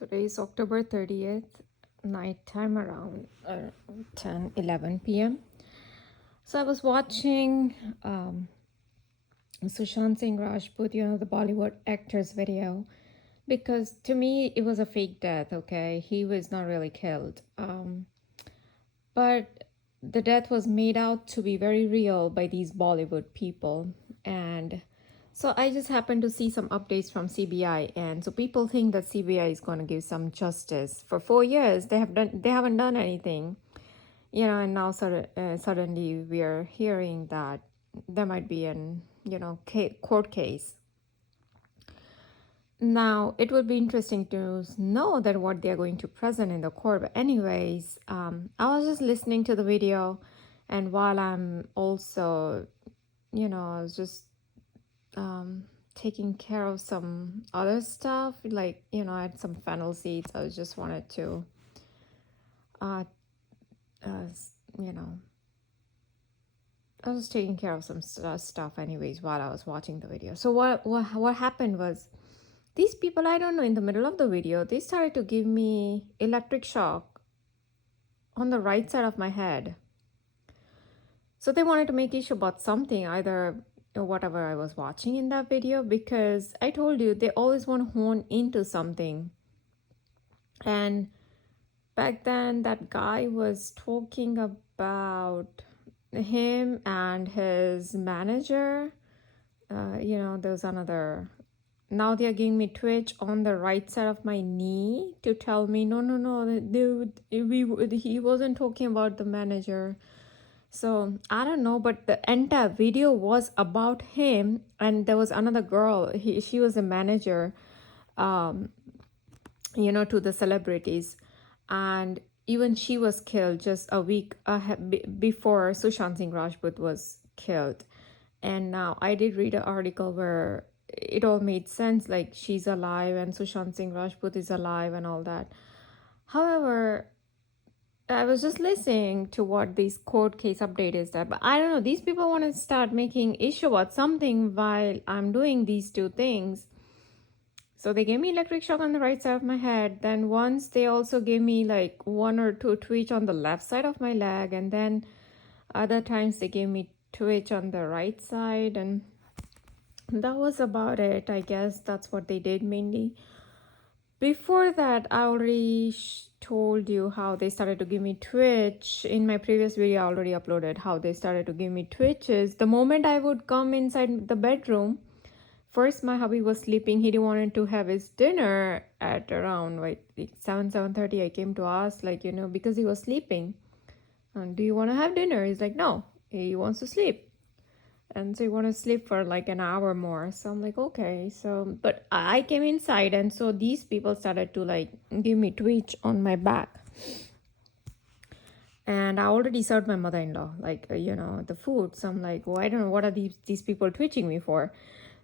Today is October 30th, nighttime around 10:11 p.m. So I was watching Sushant Singh Rajput, the Bollywood actor's video, because to me it was a fake death, okay? He was not really killed. But the death was made out to be very real by these Bollywood people. And so I just happened to see some updates from CBI, and so people think that CBI is going to give some justice. For 4 years, they haven't done anything, and now suddenly we are hearing that there might be an court case. Now, it would be interesting to know that what they're going to present in the court. But anyways, I was just listening to the video, and while I'm also, I was just taking care of some other stuff, like, I had some fennel seeds. I just wanted to, you know, I was taking care of some stuff anyways while I was watching the video. So what happened was, these people, I don't know, in the middle of the video, they started to give me electric shock on the right side of my head. So they wanted to make issue about something, either whatever I was watching in that video, because I told you, they always want to hone into something. And back then, that guy was talking about him and his manager. There's another. Now they are giving me twitch on the right side of my knee to tell me, no, dude, he wasn't talking about the manager. So I don't know, but the entire video was about him, and there was another girl. She was a manager, to the celebrities, and even she was killed just a week before Sushant Singh Rajput was killed. And now I did read an article where it all made sense, like she's alive and Sushant Singh Rajput is alive and all that. However, I was just listening to what this court case update is that, but I don't know, these people want to start making issue about something while I'm doing these two things. So they gave me electric shock on the right side of my head. Then once they also gave me like 1 or 2 twitch on the left side of my leg. And then other times they gave me twitch on the right side. And that was about it. I guess that's what they did mainly. Before that, I already told you how they started to give me twitch. In my previous video, I already uploaded how they started to give me twitches. The moment I would come inside the bedroom, first my hubby was sleeping. He didn't want to have his dinner at around 7:30. I came to ask, because he was sleeping. Do you want to have dinner? He's like, no, he wants to sleep. And so you want to sleep for like an hour more. So I'm like, okay. So, but I came inside, and so these people started to like give me twitch on my back. And I already served my mother-in-law, the food. So I'm like, I don't know, what are these people twitching me for?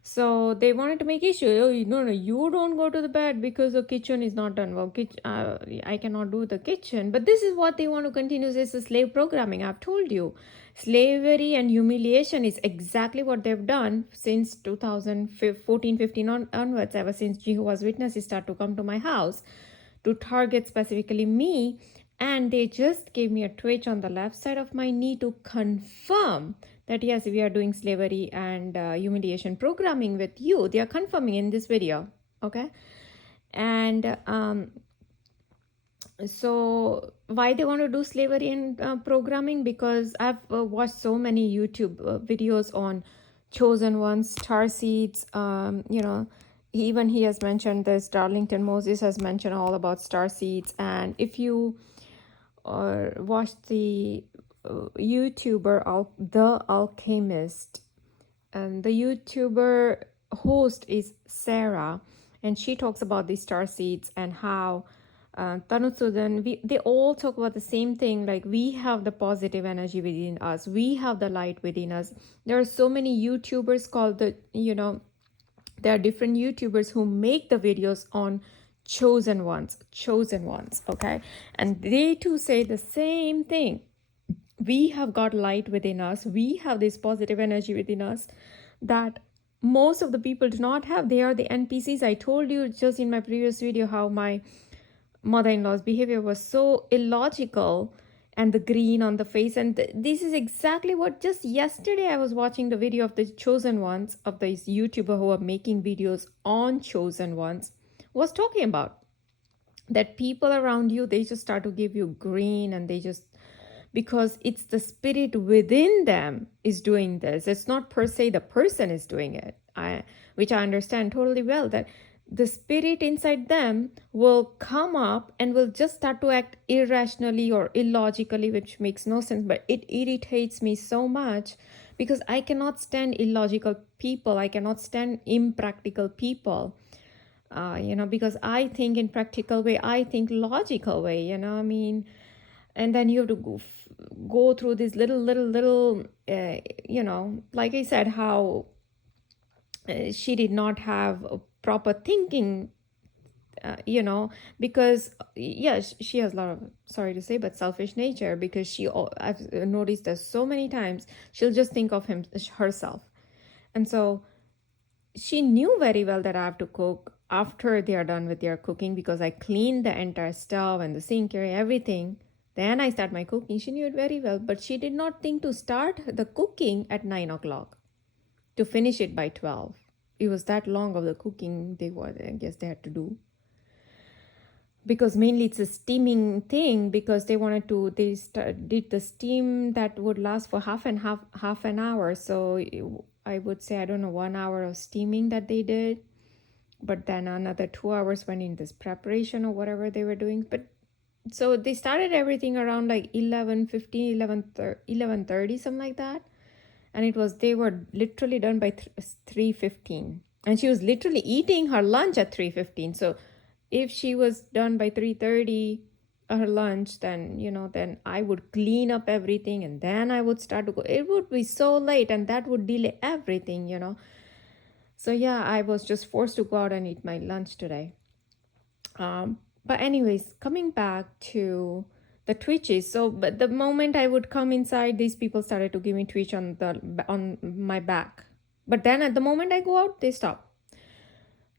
So they wanted to make issue. Oh, no, you don't go to the bed because the kitchen is not done. Well, I cannot do the kitchen. But this is what they want to continue. This is slave programming. I've told you. Slavery and humiliation is exactly what they've done since 2014-15 onwards, ever since Jehovah's Witnesses start to come to my house to target specifically me. And they just gave me a twitch on the left side of my knee to confirm that yes, we are doing slavery and humiliation programming with you. They are confirming in this video, okay? And so why they want to do slavery and programming? Because I've watched so many YouTube videos on chosen ones, StarSeeds. Even he has mentioned this. Darlington Moses has mentioned all about StarSeeds. And if you watch the YouTuber The Alchemist, and the YouTuber host is Sarah, and she talks about the star seeds and how Tanutsudan, they all talk about the same thing, like we have the positive energy within us, we have the light within us. There are so many YouTubers called there are different YouTubers who make the videos on chosen ones, okay? And they too say the same thing. We have got light within us. We have this positive energy within us that most of the people do not have. They are the NPCs. I told you just in my previous video how my mother-in-law's behavior was so illogical, and the green on the face. And this is exactly what, just yesterday I was watching the video of the chosen ones, of these YouTuber who are making videos on chosen ones, was talking about that people around you, they just start to give you green, and they just, because it's the spirit within them is doing this. It's not per se the person is doing it. Which I understand totally well, that the spirit inside them will come up and will just start to act irrationally or illogically, which makes no sense. But it irritates me so much, because I cannot stand illogical people. I cannot stand impractical people. Because I think in practical way, I think logical way, I mean. And then you have to go through this little like I said, how she did not have a proper thinking, because yes, she has a lot of, sorry to say, but selfish nature, because I've noticed that so many times she'll just think of herself. And so she knew very well that I have to cook after they are done with their cooking, because I clean the entire stove and the sink area, everything. Then I start my cooking. She knew it very well, but she did not think to start the cooking at 9 o'clock, to finish it by 12. It was that long of the cooking I guess they had to do. Because mainly it's a steaming thing, because they did the steam that would last for half an hour. So I would say, I don't know, 1 hour of steaming that they did. But then another 2 hours went in this preparation or whatever they were doing. But so they started everything around like 11:15, 11:30, something like that. And they were literally done by 3:15. And she was literally eating her lunch at 3:15. So if she was done by 3:30, her lunch, then, then I would clean up everything, and then I would start to go. It would be so late, and that would delay everything, So yeah, I was just forced to go out and eat my lunch today. But anyways, coming back to the twitches. So, but the moment I would come inside, these people started to give me twitch on my back. But then at the moment I go out, they stop.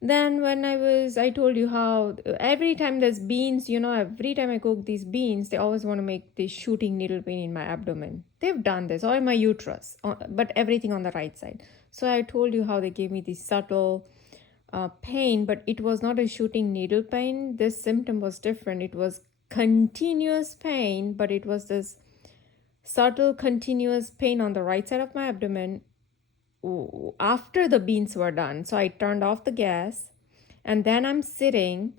Then when I told you how every time there's beans, every time I cook these beans, they always want to make this shooting needle pain in my abdomen. They've done this, or in my uterus, but everything on the right side. So I told you how they gave me this subtle pain, but it was not a shooting needle pain. This symptom was different. It was continuous pain, but it was this subtle continuous pain on the right side of my abdomen after the beans were done. So I turned off the gas, and then I'm sitting.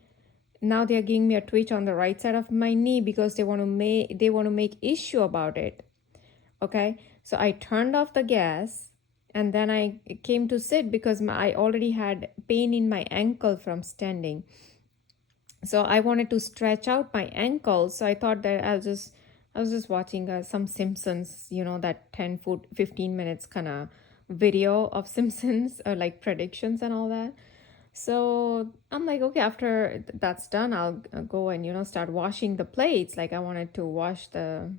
Now they're giving me a twitch on the right side of my knee, because they want to make issue about it. Okay, so I turned off the gas, and then I came to sit, because I already had pain in my ankle from standing. So I wanted to stretch out my ankle. So I thought that I was just watching some Simpsons, that 15 minutes kind of video of Simpsons, or like predictions and all that. So I'm like, okay, after that's done, I'll go and, start washing the plates. Like I wanted to wash the,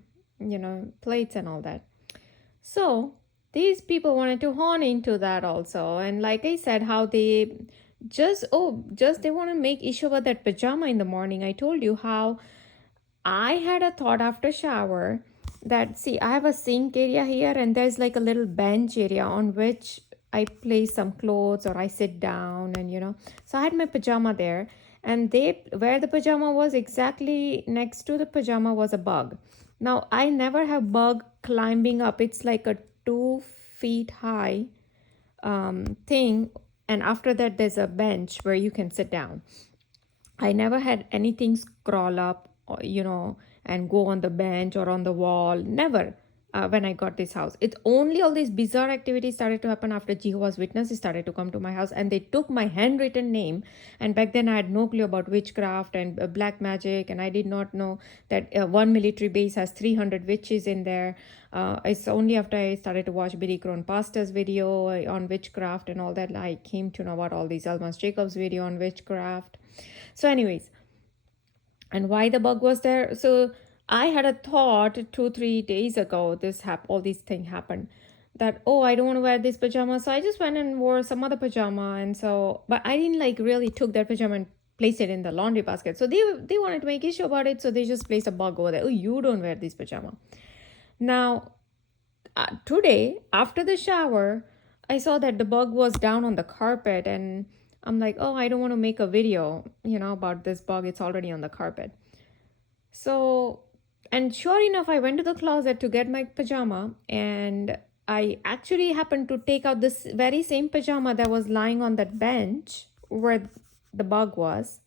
plates and all that. So these people wanted to hone into that also. And like I said, how they they want to make issue about that pajama in the morning. I told you how I had a thought after shower that, see, I have a sink area here, and there's like a little bench area on which I place some clothes, or I sit down, and so I had my pajama there, and where the pajama was, exactly next to the pajama was a bug. Now I never have bug climbing up. It's like a 2 feet high thing, and after that there's a bench where you can sit down. I never had anything crawl up, and go on the bench or on the wall. Never. When I got this house, it's only all these bizarre activities started to happen after Jehovah's Witnesses started to come to my house, and they took my handwritten name. And back then I had no clue about witchcraft and black magic, and I did not know that one military base has 300 witches in there. It's only after I started to watch Billy Crone Pastor's video on witchcraft and all that, I came to know about all these Almas Jacobs video on witchcraft. So anyways, and why the bug was there. So I had a thought 2-3 days ago, all these things happened, that, I don't want to wear this pajama. So I just went and wore some other pajama. And so, but I didn't really took that pajama and place it in the laundry basket. So they wanted to make issue about it, so they just placed a bug over there. Oh, you don't wear these pajama. Now, today, after the shower, I saw that the bug was down on the carpet, and I'm like, oh, I don't want to make a video, about this bug. It's already on the carpet. So, and sure enough, I went to the closet to get my pajama, and I actually happened to take out this very same pajama that was lying on that bench where the bug was.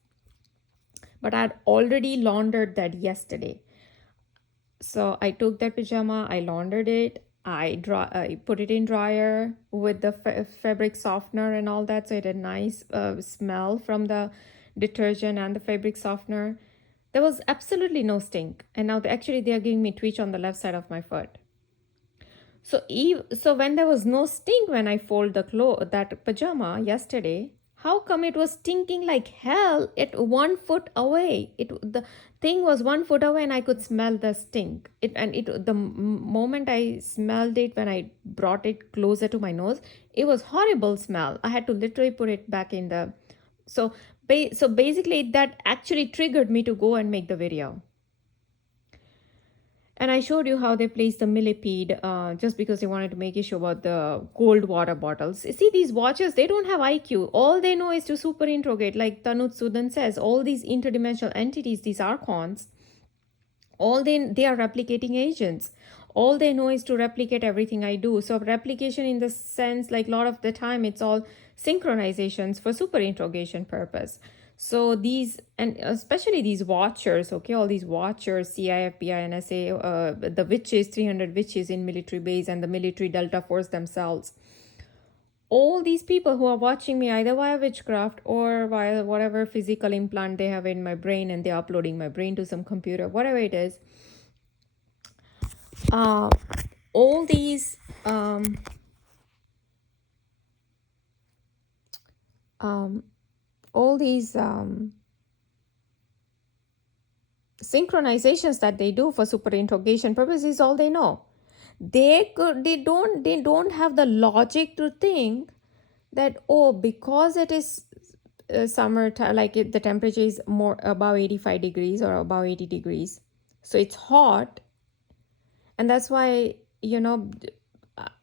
But I had already laundered that yesterday. So I took that pajama, I laundered it, I put it in dryer with the fabric softener and all that, so it had nice smell from the detergent and the fabric softener. There was absolutely no stink, and now they are giving me twitch on the left side of my foot. So when there was no stink when I fold that pajama yesterday, how come it was stinking like hell at 1 foot away? The thing was 1 foot away, and I could smell the stink. The moment I smelled it, when I brought it closer to my nose, it was horrible smell. I had to literally put it back in the. So basically, that actually triggered me to go and make the video. And I showed you how they placed the millipede just because they wanted to make issue about the cold water bottles. See, these watchers, they don't have IQ. All they know is to super interrogate. Like Tanut Sudan says, all these interdimensional entities, these archons, they are replicating agents. All they know is to replicate everything I do. So replication in the sense, like a lot of the time, it's all synchronizations for super interrogation purpose. So these, and especially these watchers, okay, all these watchers, CIA, FBI, NSA, the witches, 300 witches in military base, and the military Delta Force themselves. All these people who are watching me either via witchcraft or via whatever physical implant they have in my brain, and they're uploading my brain to some computer, whatever it is. All these synchronizations that they do for super interrogation purposes, all they know. They don't have the logic to think that, oh, because it is summertime, like the temperature is more above 85 degrees or above 80 degrees, so it's hot, and that's why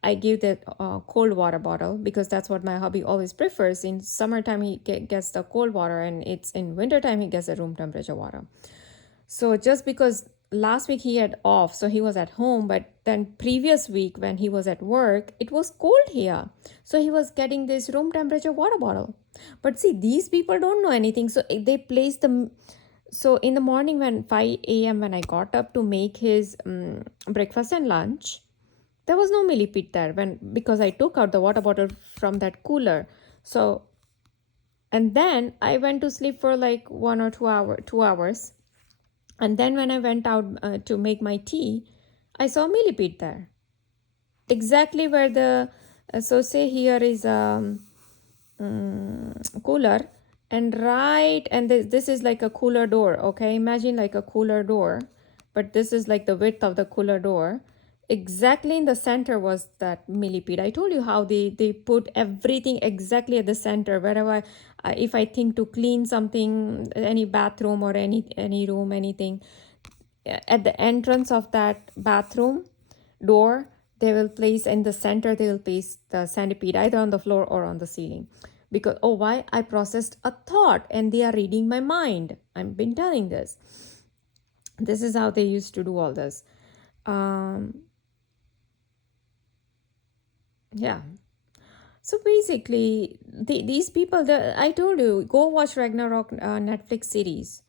I give the cold water bottle, because that's what my hubby always prefers. In summertime, he gets the cold water, and it's in wintertime, he gets the room temperature water. So just because last week he had off, so he was at home, but then previous week when he was at work, it was cold here. So he was getting this room temperature water bottle. But see, these people don't know anything. So they place them. So in the morning, when 5 a.m. when I got up to make his breakfast and lunch, there was no millipede there because I took out the water bottle from that cooler. So, and then I went to sleep for like 1 or 2 hours. And then when I went out to make my tea, I saw millipede there. Exactly where so say here is a cooler, and this is like a cooler door, okay? Imagine like a cooler door, but this is like the width of the cooler door. Exactly in the center was that millipede. I told you how they put everything exactly at the center. Wherever if I think to clean something, any bathroom or any room, anything, at the entrance of that bathroom door, they will place in the center, they will place the centipede either on the floor or on the ceiling. Because, oh, why? I processed a thought and they are reading my mind. I've been telling this. This is how they used to do all this. Yeah. So basically, these people, I told you, go watch Ragnarok Netflix series.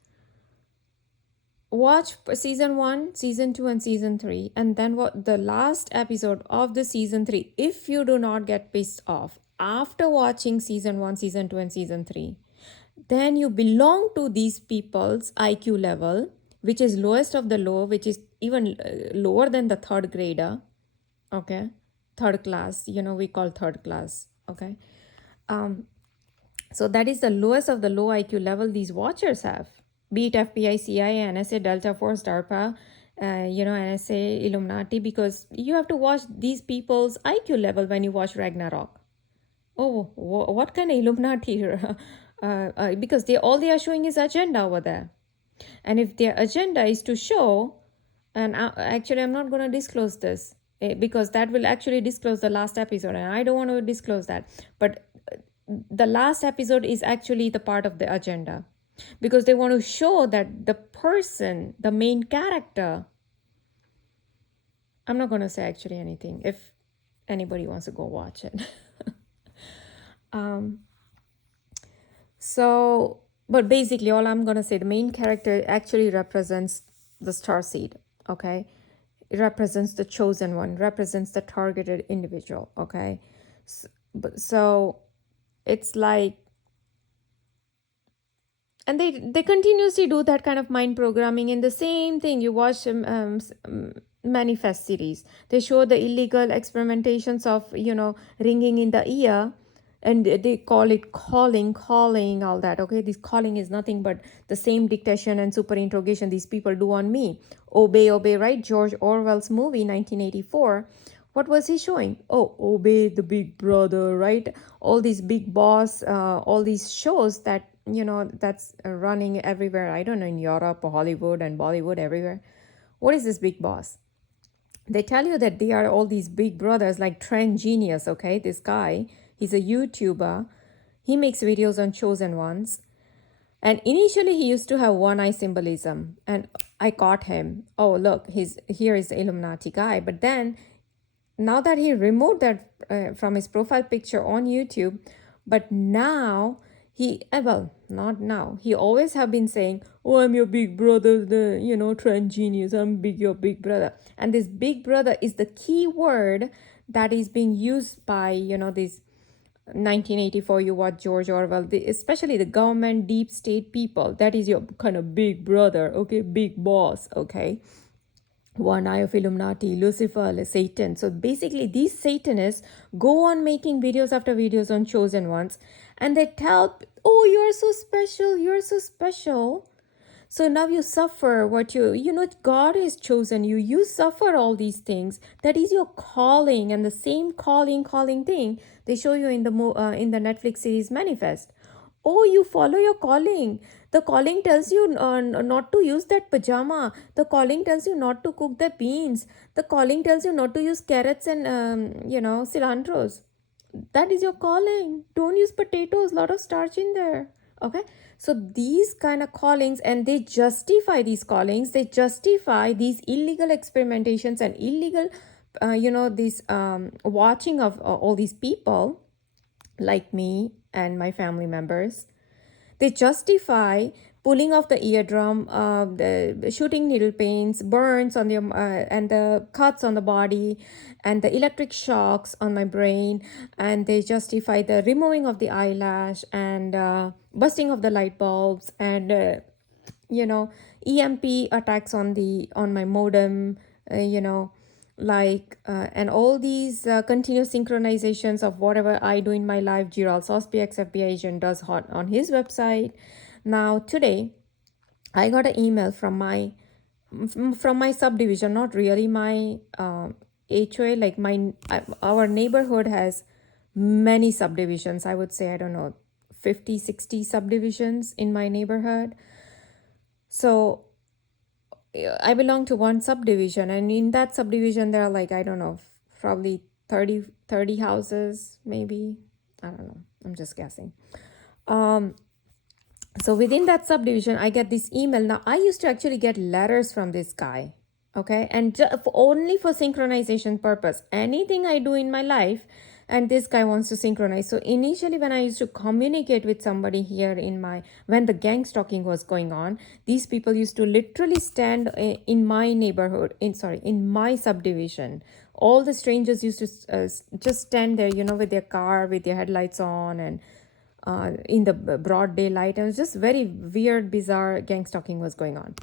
Watch season 1, season 2, and season 3, and then what the last episode of the season 3. If you do not get pissed off after watching season 1, season 2, and season 3, then you belong to these people's IQ level, which is lowest of the low, which is even lower than the third grader. Okay, third class, we call third class. Okay, so that is the lowest of the low IQ level these watchers have, be it FBI, CIA, NSA, Delta Force, DARPA, NSA, Illuminati, because you have to watch these people's IQ level when you watch Ragnarok. Oh, what kind of Illuminati because all they are showing is agenda over there. And if their agenda is to show, and actually I'm not going to disclose this because that will actually disclose the last episode, and I don't want to disclose that. But the last episode is actually the part of the agenda, because they want to show that the person, the main character, I'm not going to say actually anything if anybody wants to go watch it. So, but basically all I'm going to say, the main character actually represents the StarSeed, okay? It represents the chosen one, represents the targeted individual, okay? So it's like, and they continuously do that kind of mind programming. In the same thing, you watch Manifest series, they show the illegal experimentations of, ringing in the ear, and they call it calling, all that, okay? This calling is nothing but the same dictation and super interrogation these people do on me. Obey, right? George Orwell's movie 1984. What was he showing? Oh, obey the big brother, right? All these big boss, all these shows that, that's running everywhere. I don't know, in Europe or Hollywood and Bollywood, everywhere. What is this big boss? They tell you that they are all these big brothers, like Trend Genius, okay? This guy, he's a YouTuber. He makes videos on chosen ones. And initially he used to have one eye symbolism, and I caught him. Oh, look, here is the Illuminati guy. But then, now that he removed that from his profile picture on YouTube, but now not now, he always have been saying, oh, I'm your big brother, the Trend Genius, your big brother. And this big brother is the key word that is being used by, this 1984, you watch George Orwell, especially the government, deep state people. That is your kind of big brother, okay, big boss, okay? One eye of Illuminati, Lucifer, Satan. So basically, these Satanists go on making videos after videos on chosen ones, and they tell, oh, you're so special. So now you suffer what God has chosen you. You suffer all these things. That is your calling, and the same calling thing they show you in the Netflix series Manifest. Oh, you follow your calling. The calling tells you not to use that pajama. The calling tells you not to cook the beans. The calling tells you not to use carrots and cilantros. That is your calling. Don't use potatoes. Lot of starch in there. Okay. So these kind of callings, and they justify these callings. They justify these illegal experimentations and illegal, this watching of all these people like me and my family members. They justify pulling off the eardrum, the shooting needle pains, burns on the and the cuts on the body, and the electric shocks on my brain, and they justify the removing of the eyelash and busting of the light bulbs, and EMP attacks on my modem, and all these continuous synchronizations of whatever I do in my life. Giral Sosby, ex-FBI agent, does on his website. Now today, I got an email from my subdivision, not really my HOA. Like our neighborhood has many subdivisions. I would say, I don't know, 50, 60 subdivisions in my neighborhood. So I belong to one subdivision, and in that subdivision there are, like, I don't know, probably 30 houses, maybe. I don't know, I'm just guessing. So within that subdivision, I get this email. Now, I used to actually get letters from this guy, okay? And only for synchronization purpose. Anything I do in my life, and this guy wants to synchronize. So initially, when I used to communicate with somebody here when the gang stalking was going on, these people used to literally stand in my neighborhood, in my subdivision. All the strangers used to just stand there, with their car, with their headlights on, and in the broad daylight. It was just very weird, bizarre gang stalking was going on.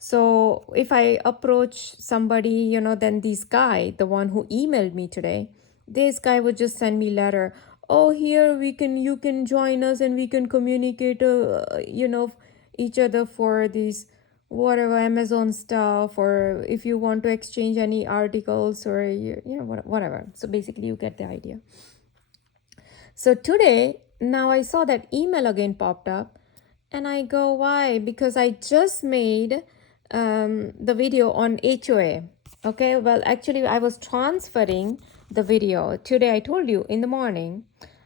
So if I approach somebody, then this guy, the one who emailed me today, this guy would just send me letter. Oh, here you can join us and we can communicate, each other for this whatever Amazon stuff, or if you want to exchange any articles, or whatever. So basically, you get the idea. So today, now I saw that email again popped up, and I go, why? Because I just made the video on HOA. Okay, well, actually, I was transferring the video. Today, I told you in the morning,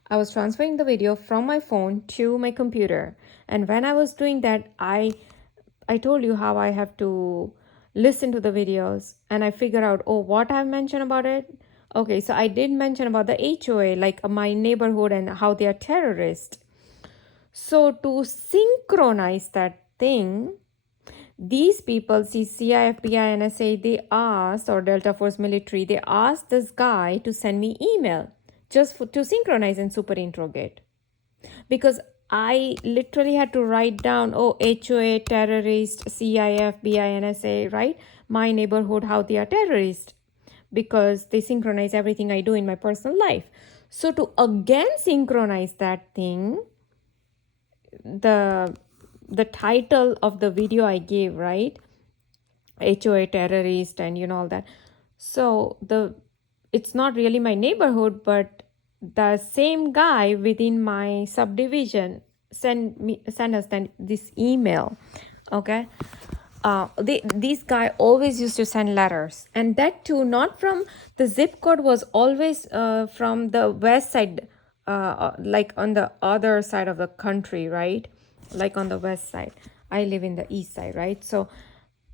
I was transferring the video from my phone to my computer. And when I was doing that, I told you how I have to listen to the videos, and I figure out, oh, what I mentioned about it. Okay, so I did mention about the HOA, like my neighborhood and how they are terrorists. So to synchronize that thing, these people, see, CIA, FBI, NSA, they asked, or Delta Force military, they asked this guy to send me email just to synchronize and super interrogate. Because I literally had to write down, oh, HOA, terrorist, CIA, FBI, NSA, right? My neighborhood, how they are terrorists. Because they synchronize everything I do in my personal life. So to again synchronize that thing, the title of the video I gave, right? HOA terrorist and all that. So it's not really my neighborhood, but the same guy within my subdivision send us this email. Okay. This guy always used to send letters, and that too not from the zip code, was always from the west side, like on the other side of the country, right? Like on the west side. I live in the east side, right? So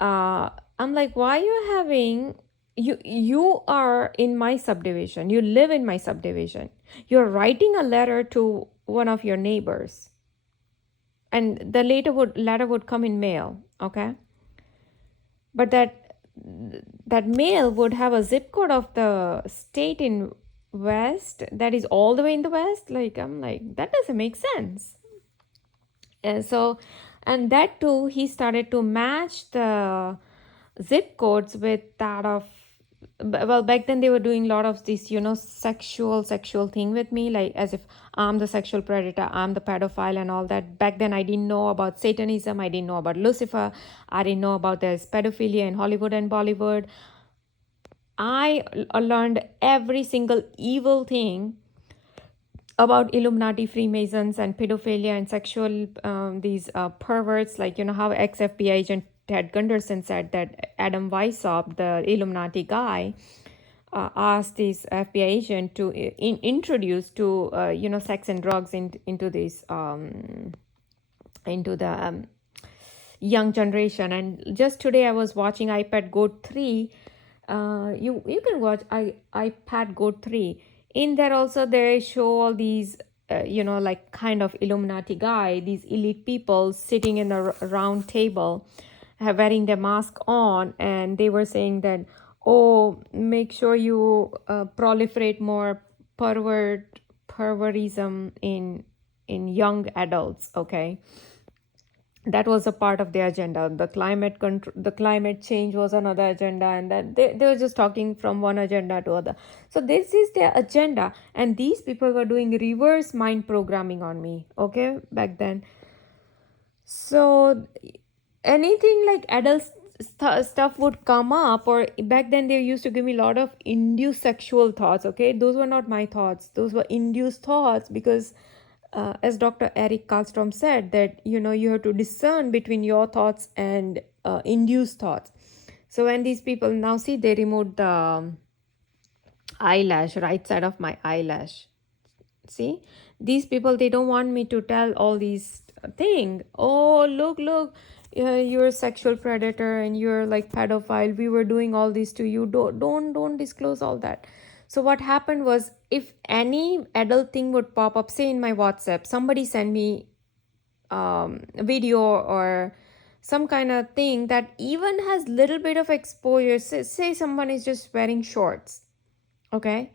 I'm like, why are you having, you are in my subdivision, you live in my subdivision, you're writing a letter to one of your neighbors, and the letter would come in mail, okay? But that mail would have a zip code of the state in west that is all the way in the west. Like, I'm like, that doesn't make sense. And so, and that too, he started to match the zip codes with that of, well, back then they were doing a lot of this, sexual thing with me, like as if I'm the sexual predator, I'm the pedophile and all that. Back then I didn't know about Satanism, I didn't know about Lucifer, I didn't know about this pedophilia in Hollywood and Bollywood. I learned every single evil thing about Illuminati, Freemasons, and pedophilia and sexual these perverts, like how ex-FBI agent Ted Gunderson said that Adam Weishaupt, the Illuminati guy, asked this FBI agent to introduce to sex and drugs into this into the young generation. And just today I was watching iPad Goat 3. You can watch iPad Goat 3. In there also they show all these like kind of Illuminati guy, these elite people sitting in a round table, wearing their mask on, and they were saying that, oh, make sure you proliferate more perverism in young adults. Okay, that was a part of the agenda. The climate change was another agenda, and then they were just talking from one agenda to other. So this is their agenda, and these people were doing reverse mind programming on me, okay, back then. So anything like adult stuff would come up, or back then they used to give me a lot of induced sexual thoughts. Okay, those were not my thoughts, those were induced thoughts, because as Dr. Eric Karlstrom said, that you have to discern between your thoughts and induced thoughts. So when these people, now see, they removed the eyelash, right side of my eyelash. See, these people, they don't want me to tell all these things. Oh, look, you're a sexual predator and you're like pedophile, we were doing all this to you, don't disclose all that. So what happened was, if any adult thing would pop up, say in my WhatsApp, somebody send me video or some kind of thing that even has little bit of exposure, say someone is just wearing shorts, okay,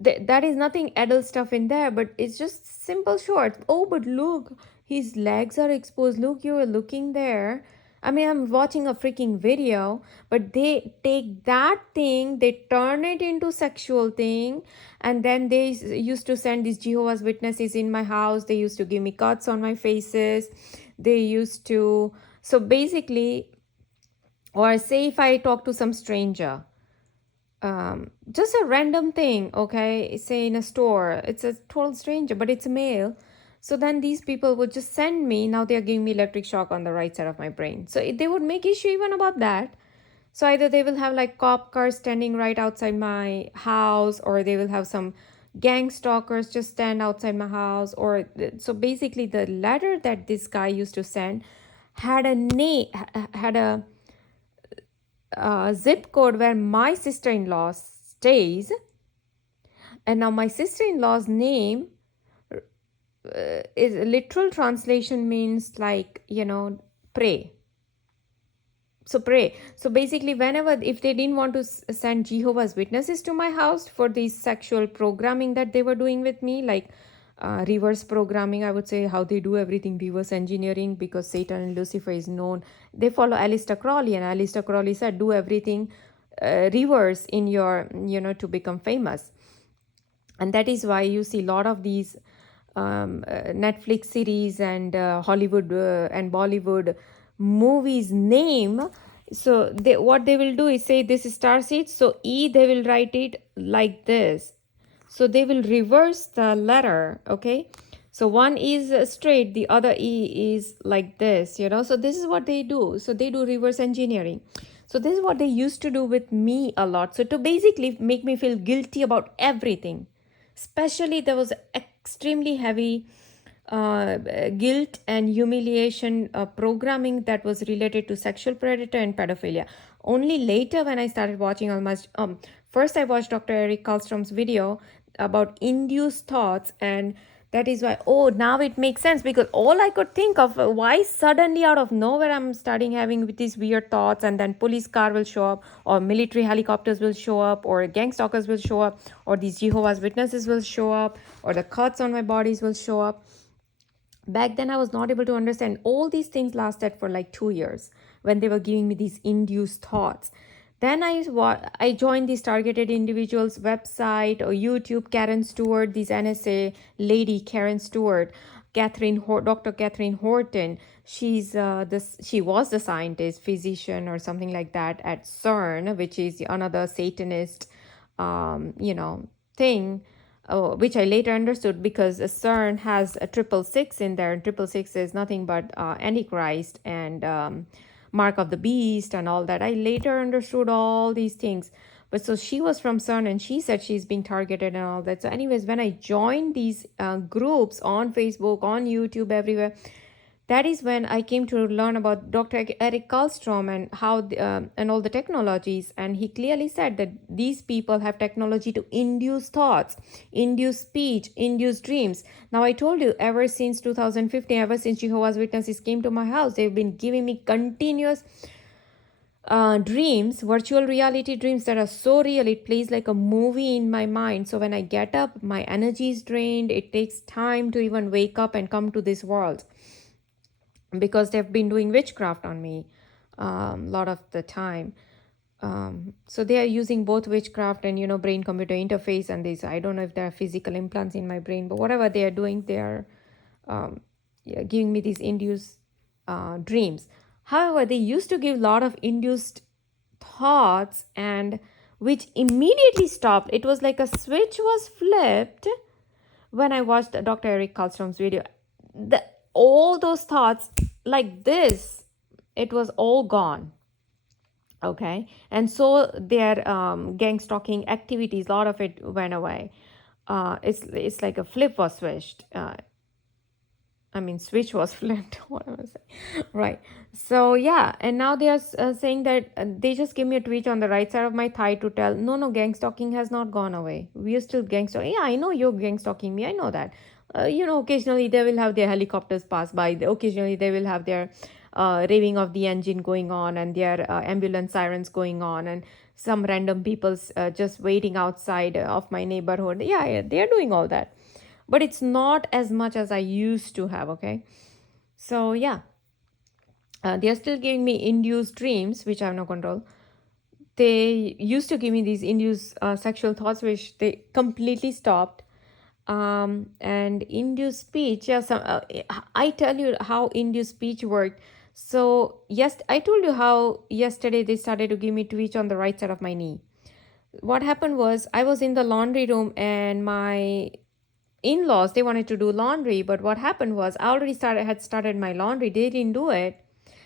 that is nothing adult stuff in there, but it's just simple shorts. Oh, but look, his legs are exposed, look, you are looking there. I mean, I'm watching a freaking video, but they take that thing, they turn it into sexual thing, and then they used to send these Jehovah's Witnesses in my house. They used to give me cuts on my faces. They used to, so basically, or say if I talk to some stranger, just a random thing, okay, say in a store, it's a total stranger, but it's a male. So then these people would just send me, now they are giving me electric shock on the right side of my brain. So they would make issue even about that. So either they will have like cop cars standing right outside my house, or they will have some gang stalkers just stand outside my house. Or so basically the letter that this guy used to send had a name, had a zip code where my sister-in-law stays. And now my sister-in-law's name is literal translation means like, pray. So pray. So basically, whenever, if they didn't want to send Jehovah's Witnesses to my house for this sexual programming that they were doing with me, like reverse programming, I would say, how they do everything, reverse engineering, because Satan and Lucifer is known. They follow Aleister Crowley, and Aleister Crowley said, do everything reverse in your, to become famous. And that is why you see a lot of these Netflix series and Hollywood and Bollywood movies name. So what they will do is say this is StarSeed, so E they will write it like this. So they will reverse the letter, okay? So one is straight, the other E is like this, So this is what they do. So they do reverse engineering. So this is what they used to do with me a lot. So to basically make me feel guilty about everything. Especially there was extremely heavy guilt and humiliation programming that was related to sexual predator and pedophilia. Only later when I started watching almost, first I watched Dr. Eric Karlstrom's video about induced thoughts, and that is why, now it makes sense, because all I could think of, why suddenly out of nowhere I'm starting having with these weird thoughts, and then police car will show up, or military helicopters will show up, or gang stalkers will show up, or these Jehovah's Witnesses will show up, or the cuts on my bodies will show up. Back then I was not able to understand. All these things lasted for like 2 years when they were giving me these induced thoughts. Then I joined this targeted individuals website or YouTube. Karen Stewart, this NSA lady, Karen Stewart, Dr. Catherine Horton. She was the scientist, physician, or something like that at CERN, which is another Satanist, thing. Which I later understood, because CERN has a 666 in there, and 666 is nothing but Antichrist and Mark of the Beast and all that. I later understood all these things. But so she was from CERN, and she said she's being targeted and all that. So anyways, when I joined these groups on Facebook, on YouTube, everywhere, that is when I came to learn about Dr. Eric Karlstrom and how and all the technologies. And he clearly said that these people have technology to induce thoughts, induce speech, induce dreams. Now, I told you, ever since 2015, ever since Jehovah's Witnesses came to my house, they've been giving me continuous dreams, virtual reality dreams that are so real, it plays like a movie in my mind. So when I get up, my energy is drained. It takes time to even wake up and come to this world, because they've been doing witchcraft on me a lot of the time. So they are using both witchcraft and, brain computer interface, and this, I don't know if there are physical implants in my brain, but whatever they are doing, they are giving me these induced dreams. However, they used to give a lot of induced thoughts, and which immediately stopped. It was like a switch was flipped when I watched Dr. Eric Karlstrom's video. All those thoughts like this, it was all gone. Okay. And so their gang stalking activities, a lot of it went away. It's like a flip was switched. Switch was flipped. What am I saying? Right. So yeah, and now they are saying that they just give me a twitch on the right side of my thigh to tell, no, gang stalking has not gone away. We are still gang stalking. Yeah, I know you're gang stalking me. I know that. Occasionally they will have their helicopters pass by. Occasionally they will have their raving of the engine going on, and their ambulance sirens going on, and some random people's just waiting outside of my neighborhood. Yeah, they are doing all that. But it's not as much as I used to have, okay? So yeah, they are still giving me induced dreams, which I have no control. They used to give me these induced sexual thoughts, which they completely stopped. And induced speech, I tell you how induced speech worked. So yes, I told you how yesterday they started to give me twitch on the right side of my knee. what happened was I was in the laundry room and my in-laws, they wanted to do laundry, but what happened was I already had started my laundry. They didn't do it.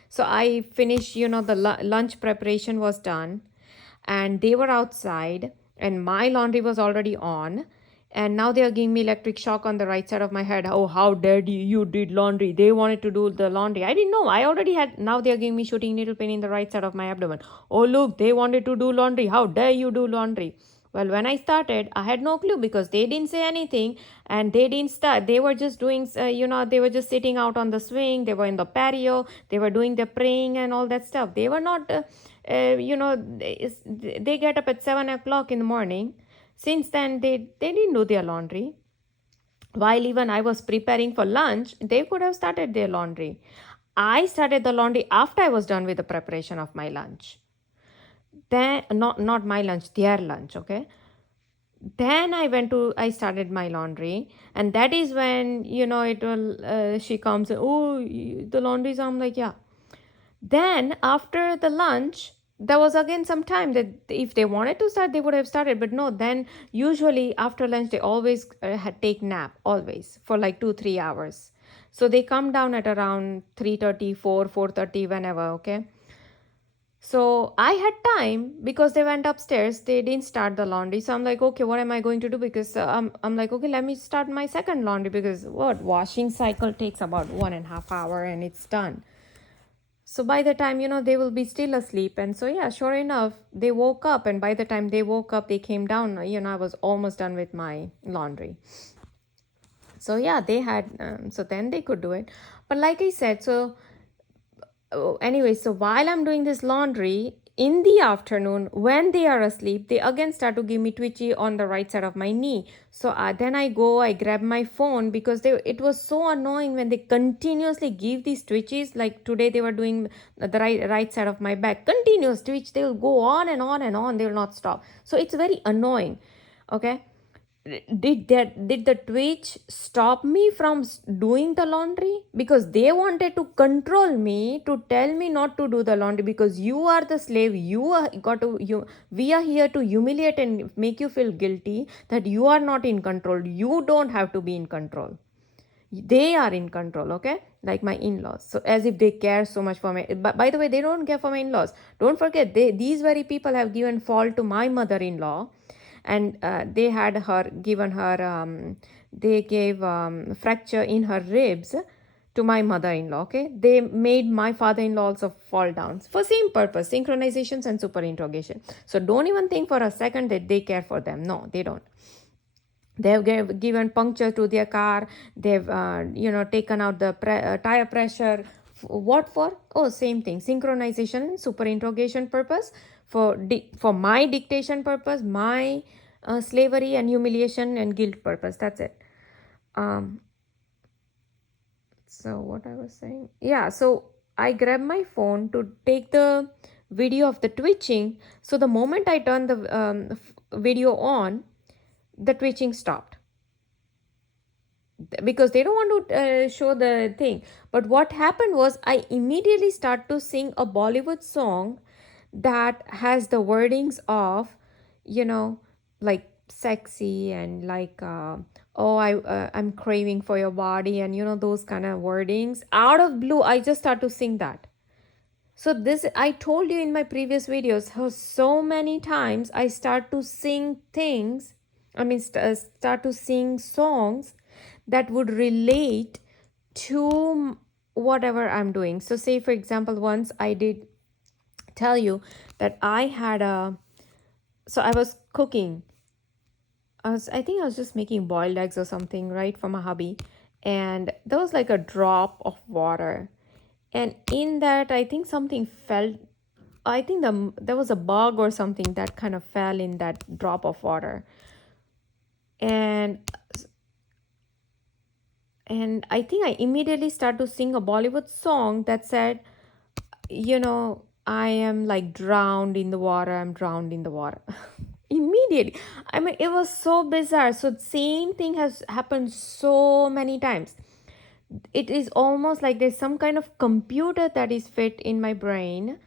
So I finished, the lunch preparation was done and they were outside and my laundry was already on, and now they are giving me electric shock on the right side of my head. Oh, how dare you did laundry. They wanted to do the laundry. I didn't know. I already had. Now they are giving me shooting needle pain in the right side of my abdomen. Oh, look, they wanted to do laundry. How dare you do laundry. Well, when I started, I had no clue because they didn't say anything and they didn't start. They were just doing, they were just sitting out on the swing. They were in the patio. They were doing the praying and all that stuff. They were not, they get up at 7 o'clock in the morning. Since then, they didn't do their laundry. While even I was preparing for lunch, they could have started their laundry. I started the laundry after I was done with the preparation of my lunch. Then, not my lunch, their lunch, okay? Then I started my laundry, and that is when, it will, she comes, oh, the laundry's on. I'm like, yeah. Then after the lunch, there was again some time that if they wanted to start, they would have started. But no, then usually after lunch, they always had take nap, always, for like 2-3 hours. So they come down at around 3:30, 4:30, whenever, okay? So I had time because they went upstairs. They didn't start the laundry. So I'm like, okay, what am I going to do? Because I'm like, okay, let me start my second laundry because what washing cycle takes about 1.5 hours and it's done. So by the time, they will be still asleep. And so, yeah, sure enough, they woke up. And by the time they woke up, they came down, I was almost done with my laundry. So, yeah, they had, so then they could do it. But like I said, so anyway, so while I'm doing this laundry in the afternoon, when they are asleep, they again start to give me twitchy on the right side of my knee. So then I grab my phone because it was so annoying when they continuously give these twitches. Like today they were doing the right side of my back, continuous twitch. They'll go on and on and on. They will not stop. So it's very annoying. Okay. Did the twitch stop me from doing the laundry? Because they wanted to control me, to tell me not to do the laundry because you are the slave. We are here to humiliate and make you feel guilty that you are not in control. You don't have to be in control. They are in control, okay? Like my in-laws. So as if they care so much for me. But by the way, they don't care for my in-laws. Don't forget, these very people have given fault to my mother-in-law, and they had given her, they gave fracture in her ribs to my mother-in-law. Okay, they made my father-in-law also fall down for same purpose, synchronizations and super interrogation. So don't even think for a second that they care for them. No, they don't. They have given puncture to their car. They've taken out the tire pressure. What for? Oh, same thing, synchronization and super interrogation purpose, for my dictation purpose, my slavery and humiliation and guilt purpose. That's it. So what I was saying, yeah, so I grabbed my phone to take the video of the twitching. So the moment I turned the video on, the twitching stopped because they don't want to show the thing. But what happened was I immediately start to sing a Bollywood song that has the wordings of, like sexy and like I'm craving for your body, and those kind of wordings. Out of blue, I just start to sing that. So this, I told you in my previous videos how so many times I start to sing things, start to sing songs that would relate to whatever I'm doing. So say for example, once I did tell you that I had so I was cooking. I think I was just making boiled eggs or something, right, for my hubby. And there was like a drop of water. And in that, I think something fell. I think there was a bug or something that kind of fell in that drop of water. And I think I immediately started to sing a Bollywood song that said, I am like drowned in the water. I'm drowned in the water. Immediately. I mean, it was so bizarre. So same thing has happened so many times. It is almost like there's some kind of computer that is fit in my brain.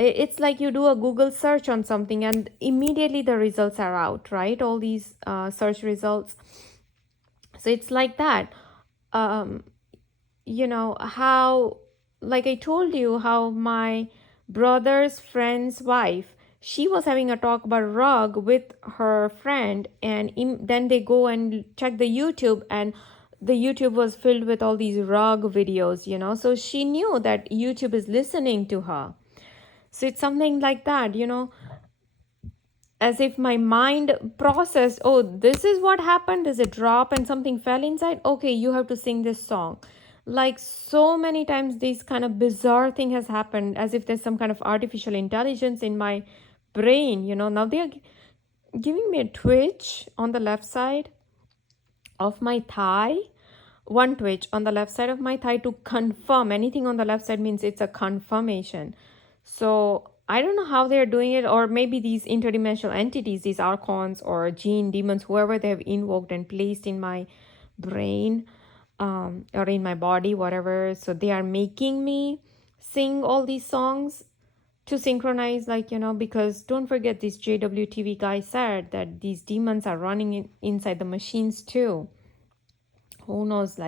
It's like you do a Google search on something and immediately the results are out, right? All these search results. So it's like that. Um, how, like I told you, how my brother's friend's wife, she was having a talk about rug with her friend, and then they go and check the YouTube, and the YouTube was filled with all these rug videos. So she knew that YouTube is listening to her. So it's something like that. As if my mind processed, oh, this is what happened, there's a drop and something fell inside, okay, you have to sing this song. Like, so many times this kind of bizarre thing has happened, as if there's some kind of artificial intelligence in my brain. Now they are giving me a twitch on the left side of my thigh, one twitch on the left side of my thigh, to confirm. Anything on the left side means it's a confirmation. So I don't know how they're doing it, or maybe these interdimensional entities, these archons or jinn, demons, whoever they have invoked and placed in my brain, or in my body, whatever. So they are making me sing all these songs to synchronize, because don't forget, this JWTV guy said that these demons are running inside the machines too. Who knows,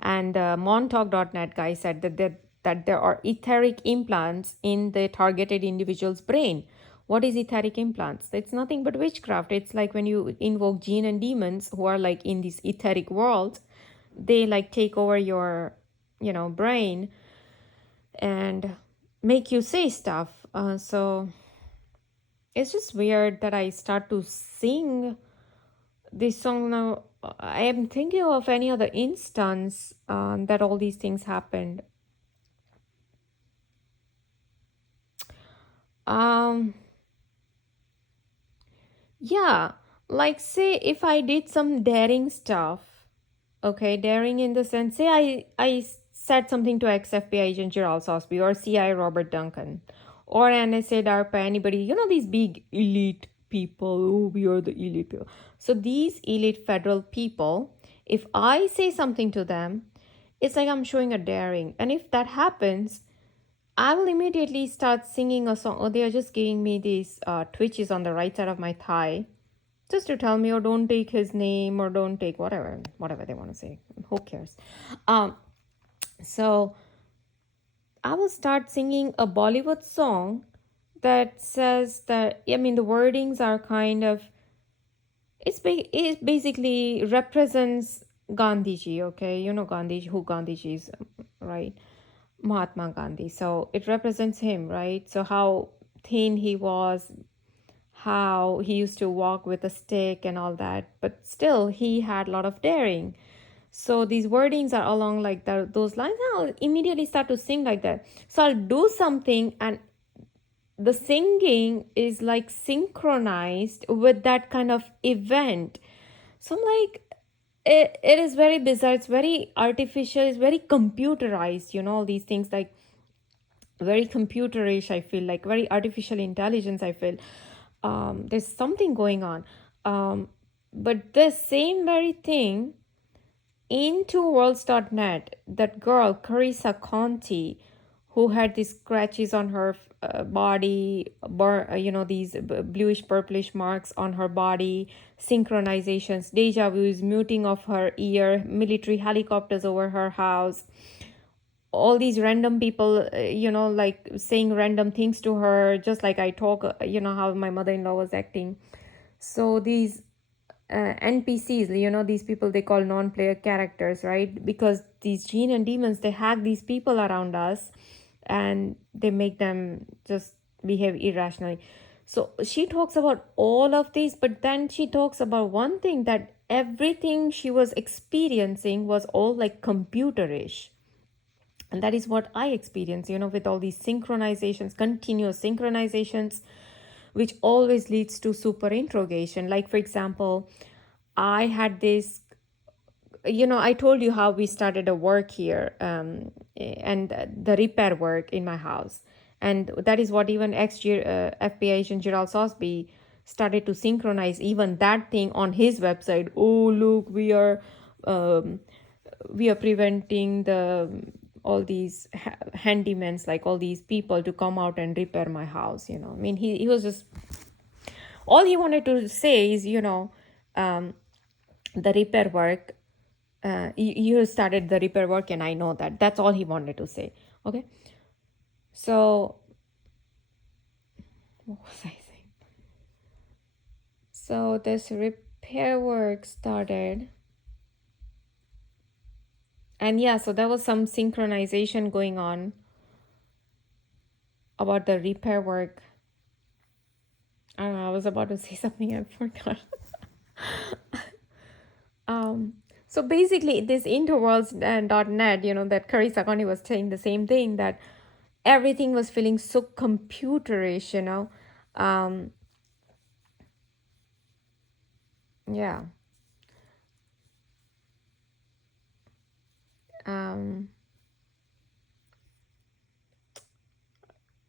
and montauk.net guy said that there are etheric implants in the targeted individual's brain. What is etheric implants? It's nothing but witchcraft. It's like when you invoke jinn and demons who are like in this etheric world, they like take over your brain and make you say stuff. So it's just weird that I start to sing this song now. I am thinking of any other instance that all these things happened. Um, yeah, like say if I did some daring stuff, okay, daring in the sense, say I said something to ex-FBI agent Gerald Sosby or CIA Robert Duncan or NSA, DARPA, anybody, these big elite people. Oh, we are the elite people. So these elite federal people, if I say something to them, it's like I'm showing a daring. And if that happens, I will immediately start singing a song. Oh, they are just giving me these twitches on the right side of my thigh, just to tell me, or don't take his name, or don't take whatever they want to say. Who cares? So I will start singing a Bollywood song that says that, I mean, the wordings are kind of, it basically represents Gandhiji, okay? You know Gandhiji, who Gandhiji is, right? Mahatma Gandhi. So it represents him, right? So how thin he was, how he used to walk with a stick and all that, but still he had a lot of daring. So these wordings are along like that, those lines. I'll immediately start to sing like that. So I'll do something, and the singing is like synchronized with that kind of event. So I'm like, it is very bizarre. It's very artificial. It's very computerized. All these things, like very computerish, I feel, like very artificial intelligence, I feel. There's something going on. But the same very thing into worlds.net, that girl Carissa Conti, who had these scratches on her body, these bluish purplish marks on her body, synchronizations, deja vus, muting of her ear, military helicopters over her house, all these random people, like saying random things to her, just like I talk, how my mother-in-law was acting. So these NPCs, these people they call non-player characters, right? Because these jinn and demons, they hack these people around us and they make them just behave irrationally. So she talks about all of this, but then she talks about one thing, that everything she was experiencing was all like computerish. And that is what I experience, with all these synchronizations, continuous synchronizations, which always leads to super interrogation. Like, for example, I had this, I told you how we started a work here, and the repair work in my house. And that is what even FBI agent Gerald Sosby started to synchronize even that thing on his website. Oh, look, we are preventing the all these handymans, like all these people to come out and repair my house. I mean, he was just, all he wanted to say is, the repair work, you started the repair work, and I know that. That's all he wanted to say. Okay. So, what was I saying? So, this repair work started. And yeah, so there was some synchronization going on about the repair work. I don't know, I was about to say something, I forgot. So basically, this interworlds.net, that Carissa Connie was saying the same thing, that everything was feeling so computerish, Yeah.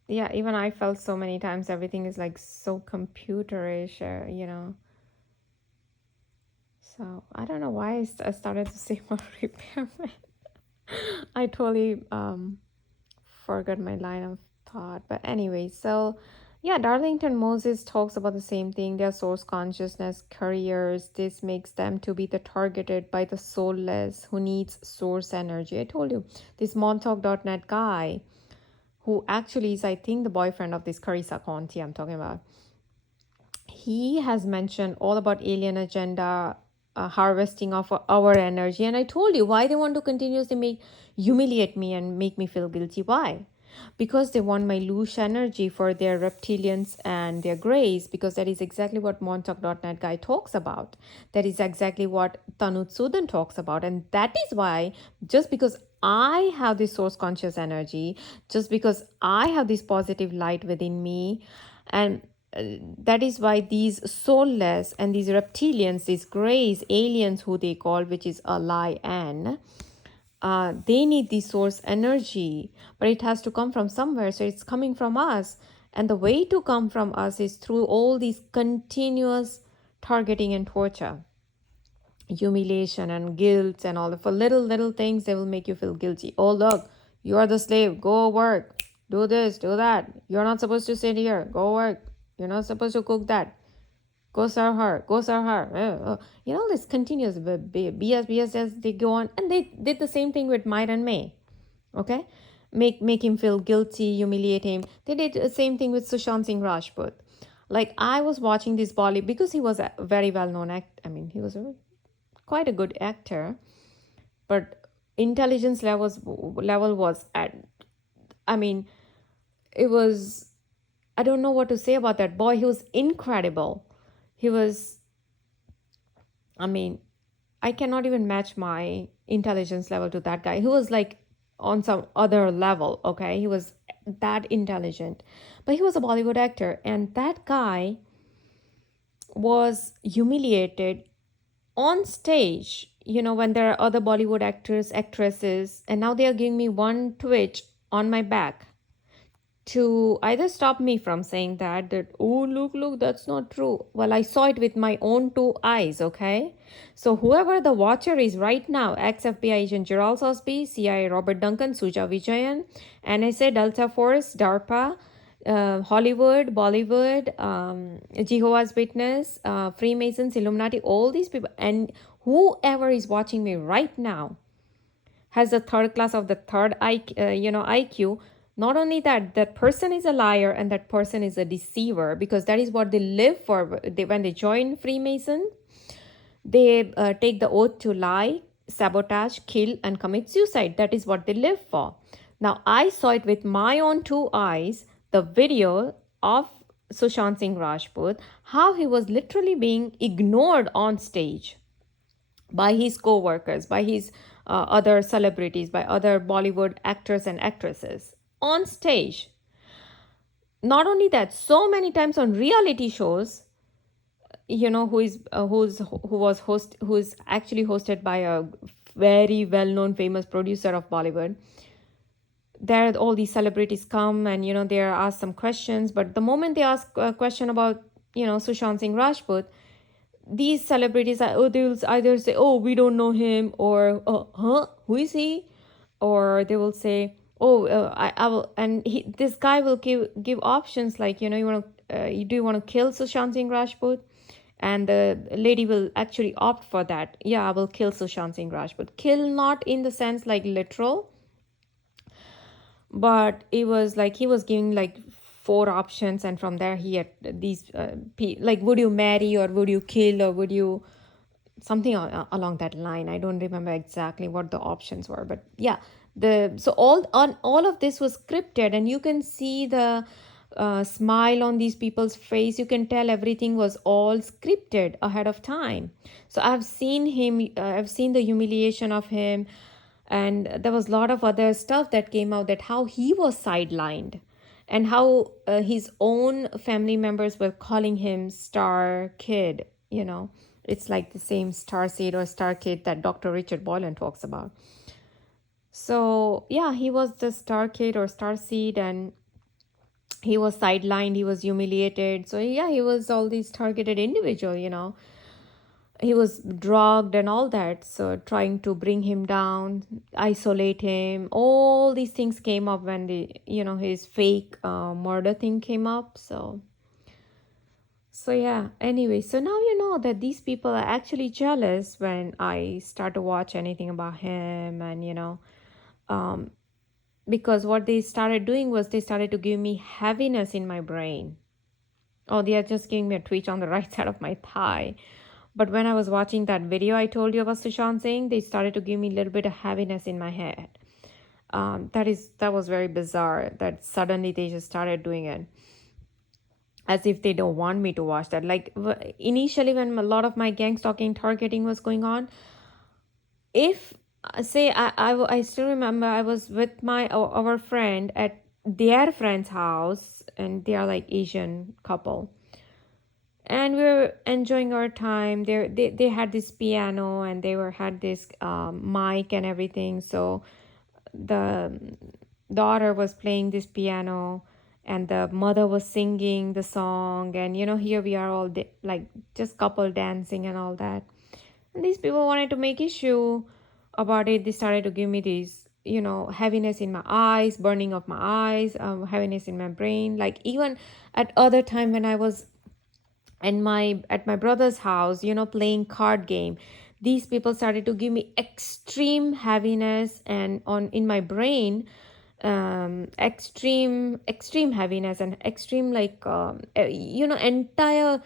Yeah, even I felt so many times everything is like so computerish, So I don't know why I started to say more repairman. I totally forgot my line of thought. But anyway, so yeah, Darlington Moses talks about the same thing. Their source consciousness careers. This makes them to be the targeted by the soulless who needs source energy. I told you, this montauk.net guy, who actually is, I think, the boyfriend of this Carissa Conti I'm talking about. He has mentioned all about alien agenda, harvesting of our energy. And I told you why they want to continuously humiliate me and make me feel guilty. Why? Because they want my loose energy for their reptilians and their grays, because that is exactly what Montauk.net guy talks about. That is exactly what Tanut Sudan talks about. And that is why, just because I have this source conscious energy, just because I have this positive light within me, and that is why these soulless and these reptilians, these grays, aliens, who they call, which is a lie, and they need the source energy, but it has to come from somewhere. So it's coming from us. And the way to come from us is through all these continuous targeting and torture, humiliation and guilt, and all the for little things they will make you feel guilty. Oh, look, you are the slave. Go work. Do this, do that. You're not supposed to sit here. Go work. You're not supposed to cook that. Go serve her. Go serve her. This continuous BS as they go on. And they did the same thing with Myron May. Okay? Make him feel guilty, humiliate him. They did the same thing with Sushant Singh Rajput. Like, I was watching this Bollywood, because he was a very well-known actor. I mean, he was quite a good actor. But intelligence level was at, I mean, it was, I don't know what to say about that boy. He was incredible. He was, I mean, I cannot even match my intelligence level to that guy. He was like on some other level, okay? He was that intelligent. But he was a Bollywood actor. And that guy was humiliated on stage, when there are other Bollywood actors, actresses, and now they are giving me one twitch on my back to either stop me from saying that, oh, look, that's not true. Well, I saw it with my own two eyes, okay? So whoever the watcher is right now, ex-FBI agent Gerald Sosby, CIA Robert Duncan, Suja Vijayan, NSA, Delta Force, DARPA, Hollywood, Bollywood, Jehovah's Witness, Freemasons, Illuminati, all these people, and whoever is watching me right now has the third class of the third IQ. Not only that, that person is a liar and that person is a deceiver, because that is what they live for. When they join Freemason, they take the oath to lie, sabotage, kill, and commit suicide. That is what they live for. Now, I saw it with my own two eyes, the video of Sushant Singh Rajput, how he was literally being ignored on stage by his co-workers, by his other celebrities, by other Bollywood actors and actresses on stage. Not only that, so many times on reality shows, who is actually hosted by a very well-known famous producer of Bollywood. There all these celebrities come and they are asked some questions, but the moment they ask a question about Sushant Singh Rajput, these celebrities they will either say, oh, we don't know him, or who is he, or they will say, oh, I will, and this guy will give options like, you want to do you want to kill Sushant Singh Rajput, and the lady will actually opt for that. Yeah, I will kill Sushant Singh Rajput. Kill not in the sense like literal, but it was like he was giving like four options, and from there he had these like, would you marry, or would you kill, or would you something along that line. I don't remember exactly what the options were, but yeah, the so all of this was scripted, and you can see the smile on these people's face. You can tell everything was all scripted ahead of time. So I've seen him, I've seen the humiliation of him, and there was a lot of other stuff that came out, that how he was sidelined, and how his own family members were calling him Star Kid. It's like the same StarSeed or Star Kid that Dr. Richard Boylan talks about. So yeah, he was the Star Kid or Starseed, and he was sidelined, he was humiliated. So yeah, he was all these targeted individual. He was drugged and all that, so trying to bring him down, isolate him. All these things came up when his fake murder thing came up. So yeah, anyway, so now you know that these people are actually jealous when I start to watch anything about him, and um, because what they started doing was they started to give me heaviness in my brain. Oh, they are just giving me a twitch on the right side of my thigh. But when I was watching that video I told you about Sushant Singh, they started to give me a little bit of heaviness in my head. That was very bizarre that suddenly they just started doing it, as if they don't want me to watch that. Like initially, when a lot of my gang stalking targeting was going on, if say I still remember I was with our friend at their friend's house, and they are like Asian couple, and we were enjoying our time. They had this piano, and they had this mic and everything. So the daughter was playing this piano, and the mother was singing the song, and here we are all like just couple dancing and all that. And these people wanted to make issue about it. They started to give me these heaviness in my eyes, burning of my eyes, heaviness in my brain. Like even at other time when I was at my brother's house, playing card game, these people started to give me extreme heaviness and on in my brain, extreme heaviness, and extreme like entire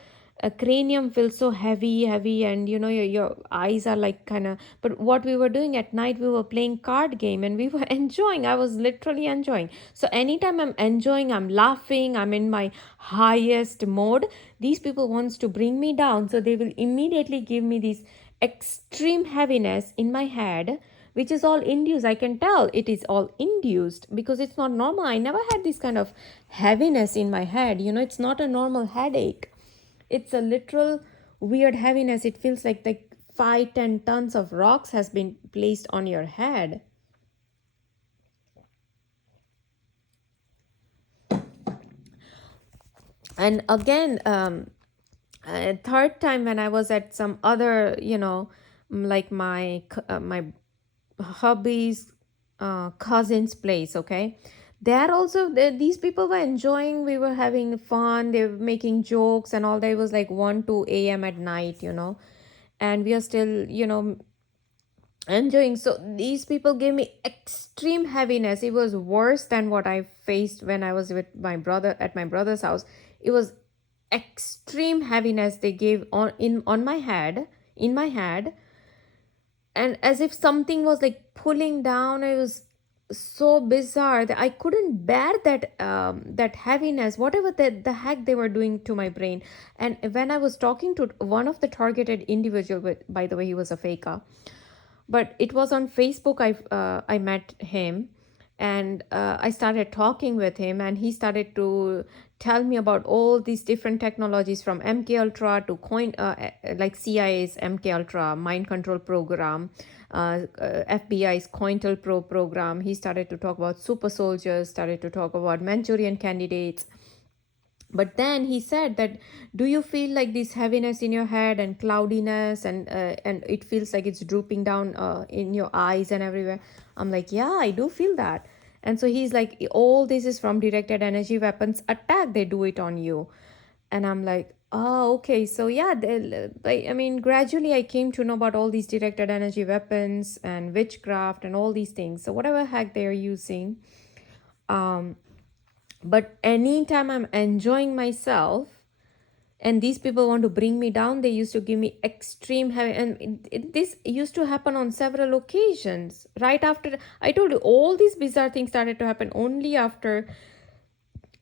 cranium feels so heavy, and your eyes are like kind of. But what we were doing at night, we were playing card game, and we were enjoying. I was literally enjoying. So anytime I'm enjoying, I'm laughing, I'm in my highest mode, these people wants to bring me down, so they will immediately give me this extreme heaviness in my head, which is all induced. I can tell it is all induced because it's not normal. I never had this kind of heaviness in my head. It's not a normal headache. It's a literal weird heaviness. It feels like 5-10 tons of rocks has been placed on your head. And again, third time when I was at some other, like my hubby's cousin's place, okay, there also these people were enjoying. We were having fun, they were making jokes and all that. It was like 1-2 a.m. at night, and we are still enjoying. So these people gave me extreme heaviness. It was worse than what I faced when I was with my brother at my brother's house. It was extreme heaviness they gave on my head, in my head, and as if something was like pulling down. It was so bizarre that I couldn't bear that heaviness, whatever the heck they were doing to my brain. And when I was talking to one of the targeted individual, by the way, he was a faker, but it was on Facebook. I met him, and I started talking with him, and he started to tell me about all these different technologies, from MK Ultra to like CIA's MK Ultra mind control program, FBI's COINTELPRO program. He started to talk about super soldiers, started to talk about Manchurian candidates. But then he said that, do you feel like this heaviness in your head and cloudiness, and it feels like it's drooping down in your eyes and everywhere? I'm like, yeah, I do feel that. And so he's like, all this is from directed energy weapons attack. They do it on you. And I'm like, oh, okay. So yeah, I mean, gradually I came to know about all these directed energy weapons and witchcraft and all these things. So whatever heck they're using. But anytime I'm enjoying myself, and these people want to bring me down, they used to give me extreme heavy, and this used to happen on several occasions. Right after I told you, all these bizarre things started to happen only after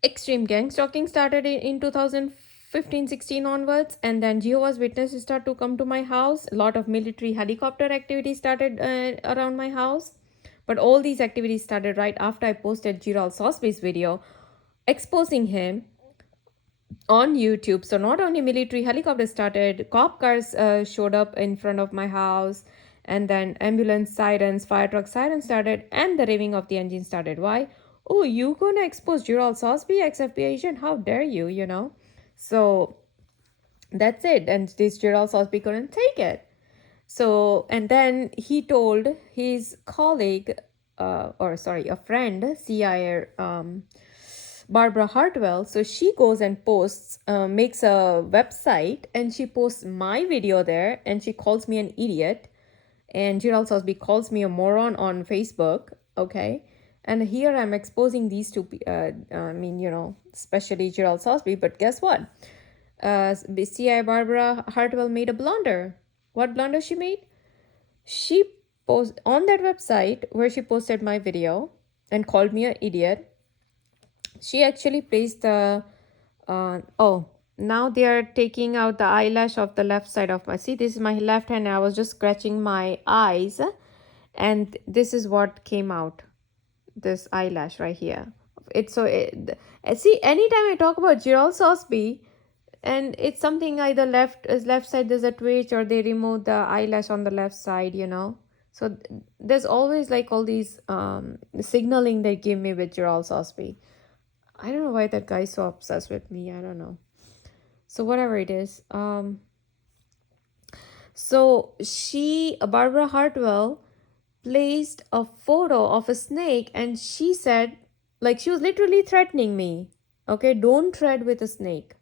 extreme gang stalking started in 2015-16 onwards, and then Jehovah's Witnesses started to come to my house. A lot of military helicopter activity started around my house. But all these activities started right after I posted Gerald Sosby's video exposing him on YouTube. So not only military helicopters started, cop cars showed up in front of my house, and then ambulance sirens, fire truck sirens started, and the revving of the engine started. Why? Oh, you gonna expose Gerald Sosby, ex-FBI agent? How dare you, you know? So that's it. And this Gerald Sosby couldn't take it. So, and then he told his colleague, a friend, CIA, Barbara Hartwell. So she goes and posts, makes a website, and she posts my video there, and she calls me an idiot. And Gerald Sosby calls me a moron on Facebook. Okay. And here I'm exposing these two, especially Gerald Sosby. But guess what? CIA Barbara Hartwell made a blunder. What blunder she made? She posted on that website where she posted my video and called me an idiot. She actually placed the, now they are taking out the eyelash of the left side of my, see, this is my left hand. I was just scratching my eyes, and this is what came out, this eyelash right here. It's so, see, anytime I talk about Gerald Sosby, and it's something either left side there's a twitch, or they remove the eyelash on the left side, you know. So there's always like all these signaling they give me with Gerald Sosby. I don't know why that guy's so obsessed with me. I don't know. So whatever it is. So Barbara Hartwell, placed a photo of a snake, and she said, like, she was literally threatening me. Okay, don't tread with a snake.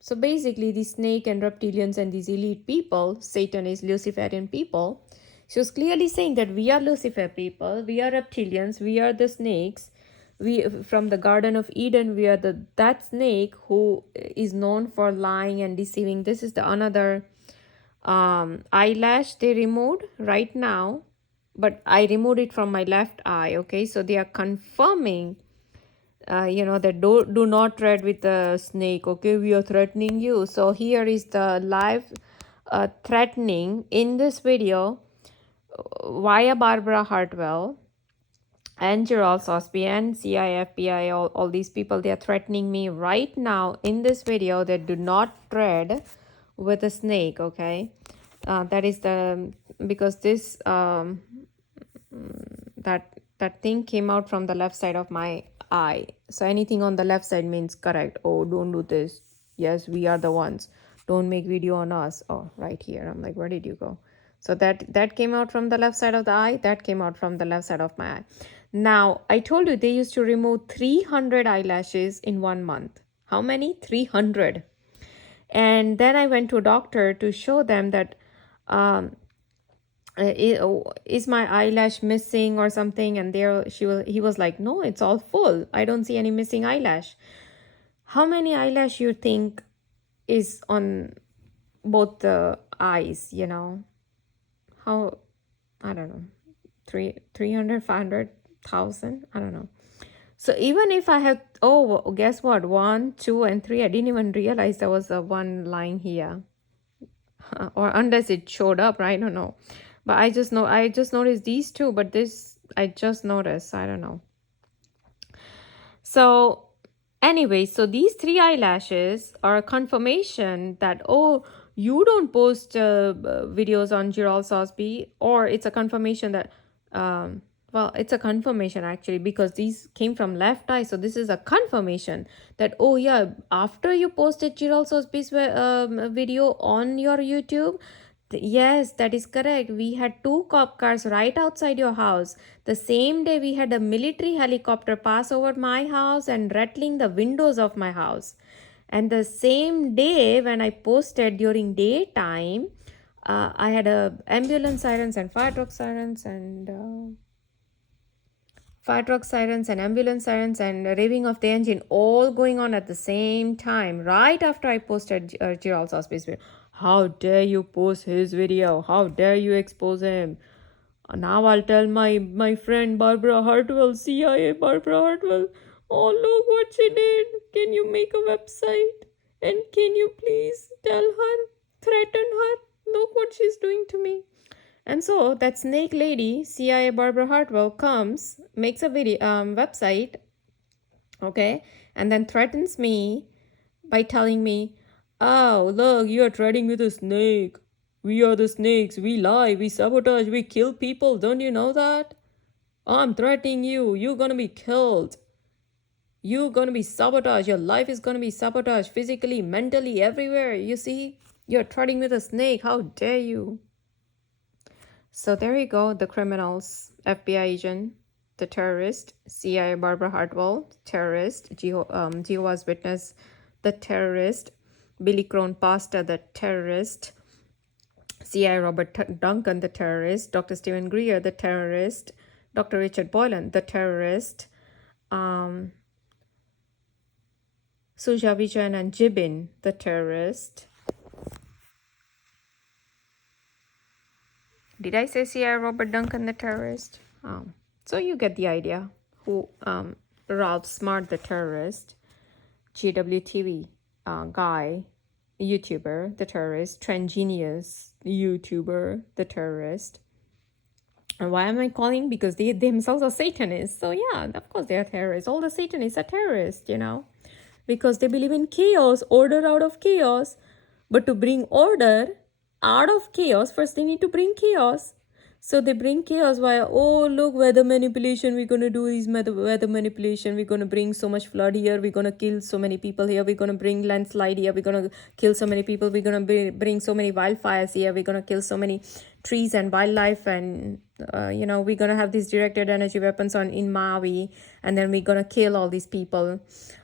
So basically, the snake and reptilians and these elite people, Satanist, Luciferian people, she was clearly saying that we are Lucifer people, we are reptilians, we are the snakes. We from the Garden of Eden, we are that snake who is known for lying and deceiving. This is the another eyelash they removed right now, but I removed it from my left eye. Okay, so they are confirming, that do not tread with the snake. Okay, we are threatening you. So here is the live threatening in this video via Barbara Hartwell and Gerald Sosby and CIA, FBI, all these people. They are threatening me right now in this video that do not tread with a snake. Okay, that is because this that thing came out from the left side of my eye. So anything on the left side means correct. Oh, don't do this. Yes, we are the ones. Don't make video on us. Oh, right here. I'm like, where did you go? So that came out from the left side of the eye. That came out from the left side of my eye. Now, I told you they used to remove 300 eyelashes in 1 month. How many? 300. And then I went to a doctor to show them that is my eyelash missing or something, and he was like, no, it's all full. I don't see any missing eyelash. How many eyelash you think is on both the eyes, you know? How, I don't know, 300, 500,000, I don't know. So even if I had, guess what, 1, 2, and 3, I didn't even realize there was a one line here. Or unless it showed up, I don't know. But I just noticed these two, but this I just noticed, I don't know. So anyway, so these 3 eyelashes are a confirmation that, oh, you don't post videos on Gerald Sosby, or it's a confirmation that, it's a confirmation actually, because these came from left eye. So this is a confirmation that, oh yeah, after you posted Gerald Sosby's video on your YouTube, Yes, that is correct. We had two cop cars right outside your house. The same day, we had a military helicopter pass over my house and rattling the windows of my house. And the same day, when I posted during daytime, I had a ambulance sirens and fire truck sirens and ambulance sirens and revving of the engine all going on at the same time right after I posted Gerald's hospice video. How dare you post his video? How dare you expose him? Now I'll tell my friend Barbara Hartwell, CIA Barbara Hartwell. Oh, look what she did. Can you make a website? And can you please tell her, threaten her? Look what she's doing to me. And so that snake lady, CIA Barbara Hartwell, comes, makes a video website, okay, and then threatens me by telling me, "Oh, look, you are trading with a snake. We are the snakes. We lie. We sabotage. We kill people. Don't you know that? I'm threatening you. You're gonna be killed. You're gonna be sabotaged. Your life is gonna be sabotaged physically, mentally, everywhere. You see, you're trading with a snake. How dare you?" So there you go, the criminals, FBI agent, the terrorist, CIA Barbara Hartwell, terrorist, Jehovah's Witness, the terrorist, Billy Crone Pastor, the terrorist, CIA Robert Duncan, the terrorist, Dr. Stephen Greer, the terrorist, Dr. Richard Boylan, the terrorist, Suja Vijayan and Jibin, the terrorist. Did I say CIA Robert Duncan, the terrorist? So you get the idea. Who Ralph Smart, the terrorist, GWTV guy, YouTuber, the terrorist, Trend Genius, YouTuber, the terrorist. And why am I calling? Because they themselves are Satanists. So yeah, of course they are terrorists. All the Satanists are terrorists, because they believe in chaos, order out of chaos. But to bring order out of chaos, first they need to bring chaos. So they bring chaos via, oh, look, weather manipulation. We're going to do these weather manipulation. We're going to bring so much flood here. We're going to kill so many people here. We're going to bring landslide here. We're going to kill so many people. We're going to bring so many wildfires here. We're going to kill so many trees and wildlife. And, we're going to have these directed energy weapons in Maui. And then we're going to kill all these people.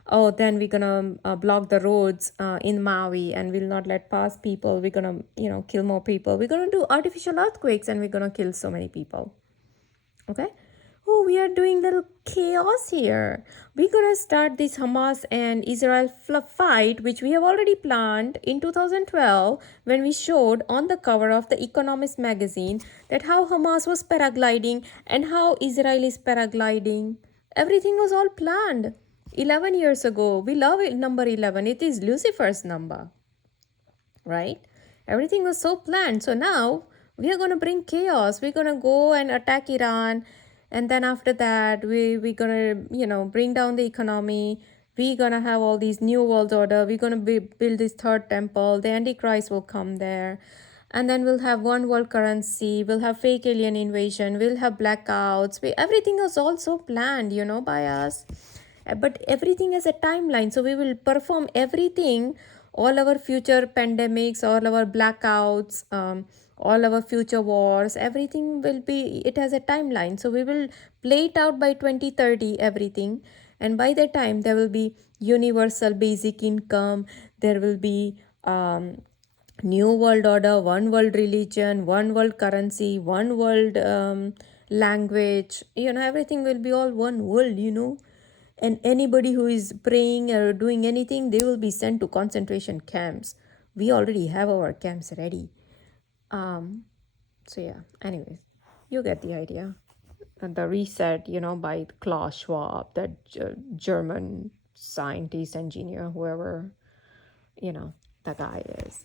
Oh, then we're going to block the roads in Maui and we'll not let past people. We're going to, kill more people. We're going to do artificial earthquakes and we're going to kill so many people. Okay? Oh, we are doing little chaos here. We're going to start this Hamas and Israel fight, which we have already planned in 2012 when we showed on the cover of the Economist magazine that how Hamas was paragliding and how Israel is paragliding. Everything was all planned. 11 years ago. We love it, number 11. It is Lucifer's number, right? Everything was so planned. So now we are going to bring chaos. We're going to go and attack Iran. And then after that, we're going to, bring down the economy. We're going to have all these new world order. We're going to build this third temple. The Antichrist will come there. And then we'll have one world currency. We'll have fake alien invasion. We'll have blackouts. Everything was also planned, by us. But everything has a timeline. So we will perform everything, all our future pandemics, all our blackouts, all our future wars, everything it has a timeline. So we will play it out by 2030, everything. And by that time, there will be universal basic income. There will be new world order, one world religion, one world currency, one world language. Everything will be all one world, And anybody who is praying or doing anything, they will be sent to concentration camps. We already have our camps ready. So yeah, anyways, you get the idea. And the reset, by Klaus Schwab, that German scientist, engineer, whoever, the guy is.